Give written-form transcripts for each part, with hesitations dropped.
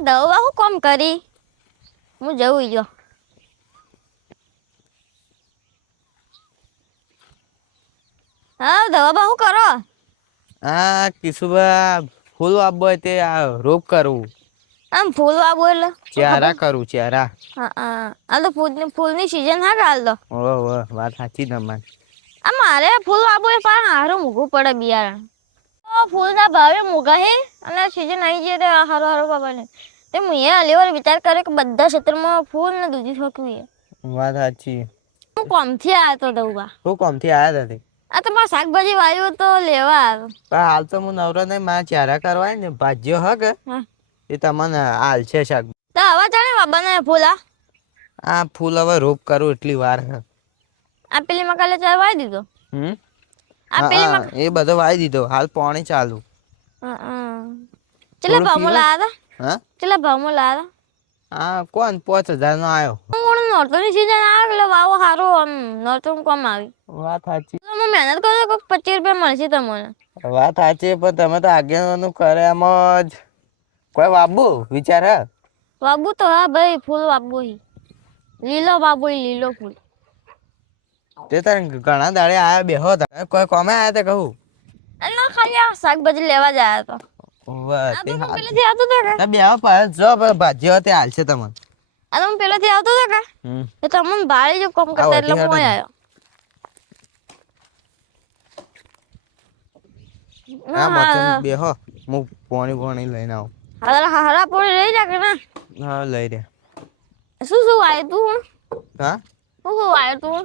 દવા હું કોમ કરી હું જવું ઈયો હા દવા હું કરો આ કિશુબા ફૂલ વાપવો હોય તે આ રોપ કરવું આમ ફૂલ વાવો એટલે ચારા કરું ચારા હા હા હાલ તો ફૂલની સિઝન હા હાલ તો ઓહ વાત સાચી તમારી આ મારે ફૂલ વાવો એ પણ હારું મૂકવું પડે બિયારણ તો ફૂલના ભાવે મોઘા હે અને સિઝન આવી જાય તો હારો હારો બાબા ને તે હું એ લેવાનો વિચાર કરે કે બધા ક્ષેત્રમાં ફૂલ ને દૂધી થકવી વાત સાચી હું કોમથી આવ્યો તો દઉબા હું કોમથી આવ્યા હતા આ તમારે શાકભાજી વાવ્યું તો લેવા આવ્યો પણ હાલ તો હું નવરો નહીં મારા ચારા કરવા ને ભાજ્યો હ કે હા એ તમને હાલ છે શાક તો આવા ચાલે બાબાને ફૂલા આ ફૂલ હવે રોપ કરું એટલી વાર હે આ પેલી મકાલે ચાર વાવી દીધો આ પેલી હા એ બધો વાવી દીધો હાલ પાણી ચાલુ ચેલા થોડું ભાવમાં પીવા? લાયા હા હતા ચેલા ભાવમાં લાયા હા કોણ 5000 નો આવ્યો હતા હું નોરતોની સિઝન આવે એટલે વાવો સારું આમ નોરતો કોમ આવી વાત સાચી તો હું મહેનત કરું તો કોઈક 25 રૂપિયા મળશે તમને વાત સાચી પણ તમે તો આગેવાનું કરે એમ જ કોઈ વાબુ વિચાર હે વાબુ તો હા ભાઈ ફૂલ વાબુ હી લીલો વાબુ લીલો ફૂલ તે તારે ઘણા દાડે આયા બેહો તા કોઈ કોમે આયા તે કહું અને ખાલી આ શાકભાજી લેવા જ આવ્યા તો વાહ આ તે તો હું હાલ પેલેથી આવતો હતો કે બેહો પર જો ભાજ્યો તે હાલ છે તમને આ તો હું પેલેથી આવતો હતો કે એ તમને ભાડે જો કામ કરતા એટલે હું આવ્યો હા મચન બેહો હું પાણી લઈને આવું હરા પોળી રહી જા કે ના હા લઈ રે શું શું આવ્યું તું હા શું શું આવ્યું તું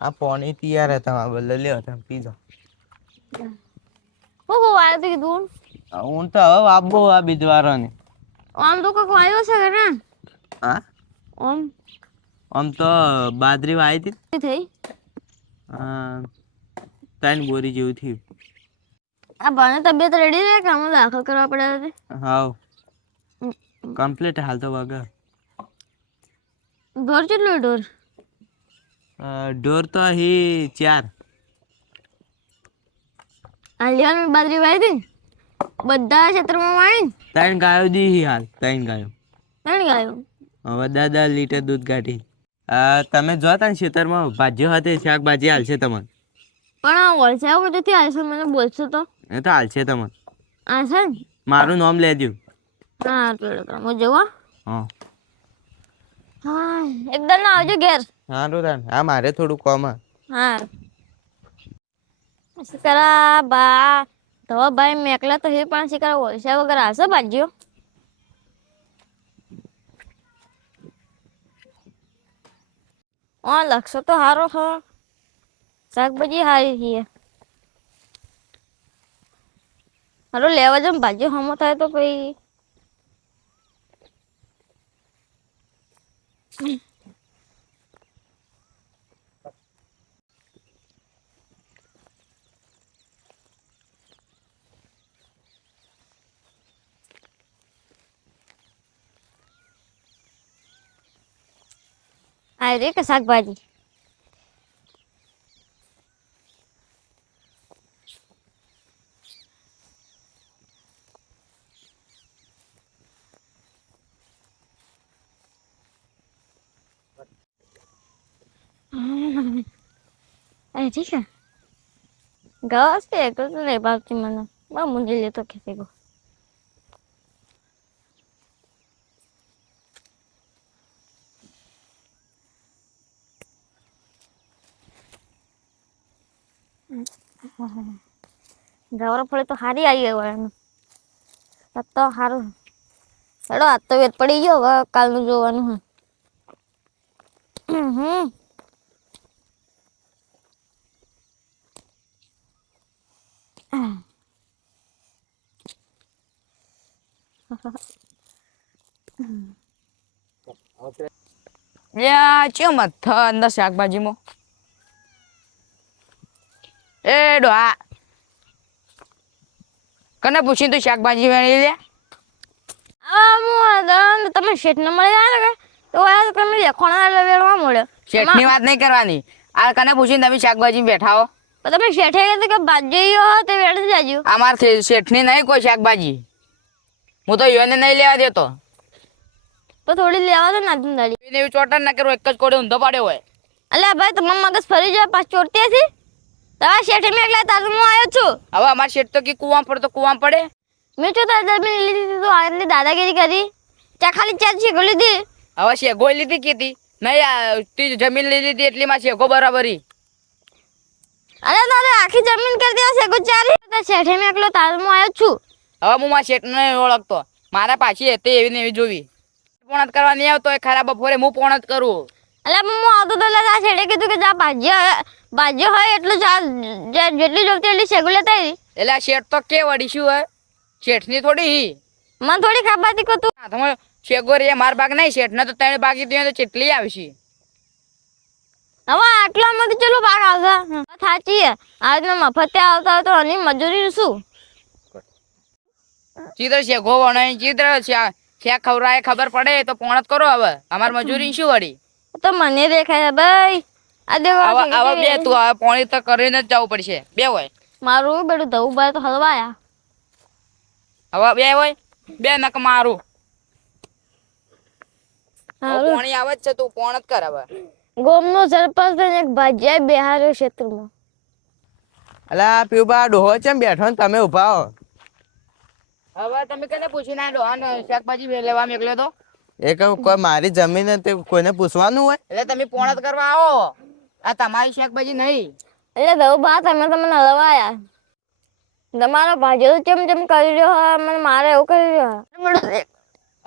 આ પાણી તૈયાર હતા તમારા બદલે લ્યો તમે પીજો શું શું આવ્યું તું કીધું હું તો હવે વાબો આ બીજવારો ને આમ તો કોઈક આવ્યો છે કે ના હા આમ આમ તો બાજરી વાવી હતી થઈ 3 બોરી જેવું થયું આ ભાને તબિયત રેડી રહે કે આમાં દાખલ કરવા પડે છે હાવ કમ્પ્લીટ હાલ તો વગર ઢોર કેટલો ઢોર ઢોર તો હી 4 આ લેવાની બાજરી વાવી હતી બધા ક્ષેત્રમાં વાળી 3 ગાયો દી હી હાલ 3 ગાયો ત્રણ ગાયો હવે 10 લીટર દૂધ કાઢી તમે જોતા ને ખેતરમાં ભાજ્યો હતી શાકભાજી હાલશે તમને પણ આ વરસાદ બધેથી આવશે મને બોલશો તો એ તો હાલશે તમને આ છે ને મારું નામ લેજો હા તો હું જોવા હા હા એકદમ ના આવજો ઘેર સારું તાન હા મારે થોડું કોમ હે હા શિકારા બા તો ભાઈ મેકલા તો હે પણ શિકારા વરસાદ વગર આવશે બાજ્યો લક્ષો તો સારો છે શાકભાજી સારી છે હારું લેવા જાવ ભાજીઓ હમો થાય તો પછી આ રે કે શાકભાજી અરે ઠીક છે ઘાસ છે તો નહીં ભાવતી મને બા મુંજી લેતો ખેતી ગો ગવરો ફળે તો સારી આવી ગયો એનું આ તો સારું હેડો આજ તો વેત પડી ગયો હવે કાલનું જોવાનું હે ચેમ અંદર શાકભાજીમાં એ ડોહા કને પૂછીને તું શાકભાજી વેણી લે તમે શેઠ ને મળી જાય ને તો આ તમે લેખોણા વેળવા મળે શેઠની વાત નહીં કરવાની આ કને પૂછીને તમે શાકભાજી બેઠા હો તમે શેઠે કીધું કે બાજરીઓ હો તે વેળ જાજો અમાર શેઠની નહીં કોઈ શાકભાજી હું તો યોને નહીં લેવા દેતો પણ થોડી લેવા તો નાથી દાડી. એને એવી ચોટન ના કરો, એક જ કોડે ઊંધો પાડ્યો હોય. અલ્યા ભાઈ તમારા મગજ ફરી જાય પાછ ચોરતી હતી. તમારા શેઠે મેં એકલા તારું હું આવ્યો છું. હવે અમાર શેઠ તો કે કુવામ પડે તો કુવામ પડે. મેં જો તારી જમીન લીધી તો આટલી દાદાગીરી કરી. ચા ખાલી ચાર શેકો લીધી. હવે શેગો લીધી કીધી નહીં, તી જમીન લઈ લીધી એટલી માં શેગો બરાબરી. અરે તારે આખી જમીન કરી દેવા શેકો ચારી. તારા શેઠે મેં એકલો તારું હું આવ્યો છું. હવે હું મારા શેઠ ને ઓળખતો, મારા પાછી હતી એવી ને એવી જોવી. પોણત કરવા નહીં આવતો એ ખરા બપોરે હું પોણત કરું. અલ્યા હું આવતો તો એટલે તારા શેઠે કીધું કે જા ભાજ્ય હોય એટલું ચા જેટલી જોઈતી એટલી શેકો લેતા આવી. એટલે આ શેઠ તો કે વળી શું હોય, શેઠ ની થોડી હી. મને થોડી ખબર હતી કે તું તમે શેગો રે માર બાગ નહીં, શેઠ ને તો ત્રણ બાકી તો ચેટલી આવશે. હવે આટલામાંથી ચલો ભાગ આવતા સાચી આજના મફતે આવતા હોય તો આની મજૂરી શું. ચિત્ર શેગો વણાય, ચિત્ર શેક ખવરાય ખબર પડે તો પોણત કરો. હવે અમાર મજૂરી શું વળી. તો મને દેખાય ભાઈ આ દેખો હવે બે તું હવે પોણી તો કરીને જ જવું પડશે. બે હોય મારું બેડું ધવું બાય તો હલવાયા. હવે બે હોય બે નક મારું. હવે હારું. પોણી આવે જ છે, તું પોણત કર. હવે ગોમનો સરપંચ થઈને એક ભાજ્યા બિહાર ક્ષેત્રમાં. અલા પીવા ડોહો ચમ બેઠો ને તમે ઉભા હો. હવે તમે કને પૂછીને આલો અને શાકભાજી લેવા મોકલ્યો તો. એ કહું કોઈ મારી જમીન તે કોઈને પૂછવાનું હોય. એટલે તમે પોણત કરવા આવો, આ તમારી શાકભાજી નહીં. એટલે ધવું બા તમે તમને હલવાયા. તમારો ભાજ્યો તો ચમ ચમ કરી રહ્યો હોય મને મારે એવું કરી રહ્યો હોય.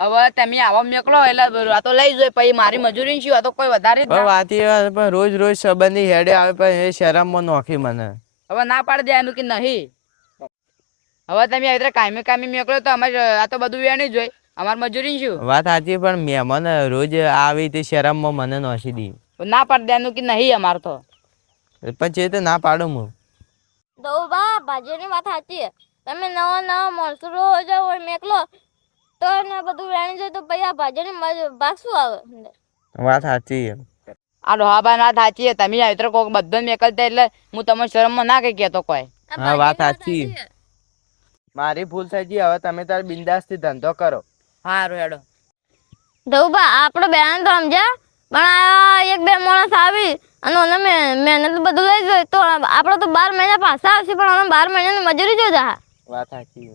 હવે તમે આવા મોકલો એટલે આ તો લઈ જોઈ પછી મારી મજૂરી શું, આ તો કોઈ વધારે જ પણ ના. વાત એ વાત, પણ રોજ રોજ સંબંધી હેડે આવે પણ એ શરમમાં નોખી મને. હવે ના પાડી દેવાનું કે નહીં. હવે તમે આવી રીતે કાયમી મોકલો તો અમારે આ તો બધું વેણી જ હોય, અમારી મજૂરી શું. વાત સાચી પણ મહેમાન રોજ આવી તે શરમમાં મને નોખી દી. ના પાડી દેવાનું કે નહીં અમાર તો. પણ જે તો ના પાડું હું. ધવું બા ભાજ્યની વાત સાચી. તમે નવા માણસો રોજ હોય મેકલો તો ને બધું વેણી જાય તો પછી આ ભાજ્યની ભાગ શું આવે. વાત સાચી. આ ડોહાબા ના થાચી છે. તમે આવી રીતે કોક બધો મેકલતા એટલે હું તમને શરમમાં ના કઈ કહેતો કોઈ. હા વાત સાચી. મારી ભૂલ થઈ ગઈ, હવે તમે તાર બિંદાસ થી ધંધો કરો. હારું હેડો. ધવું આપણો બેન તો સમજ્યા પણ આ એક બે માણસ આવી અને મને મહેનત બધું લઈ જાય તો આપણો તો 12 મહિના પાછા આવશે પણ અમે 12 મહિનાની મજૂરી જોઈ જા. વાત સાચી.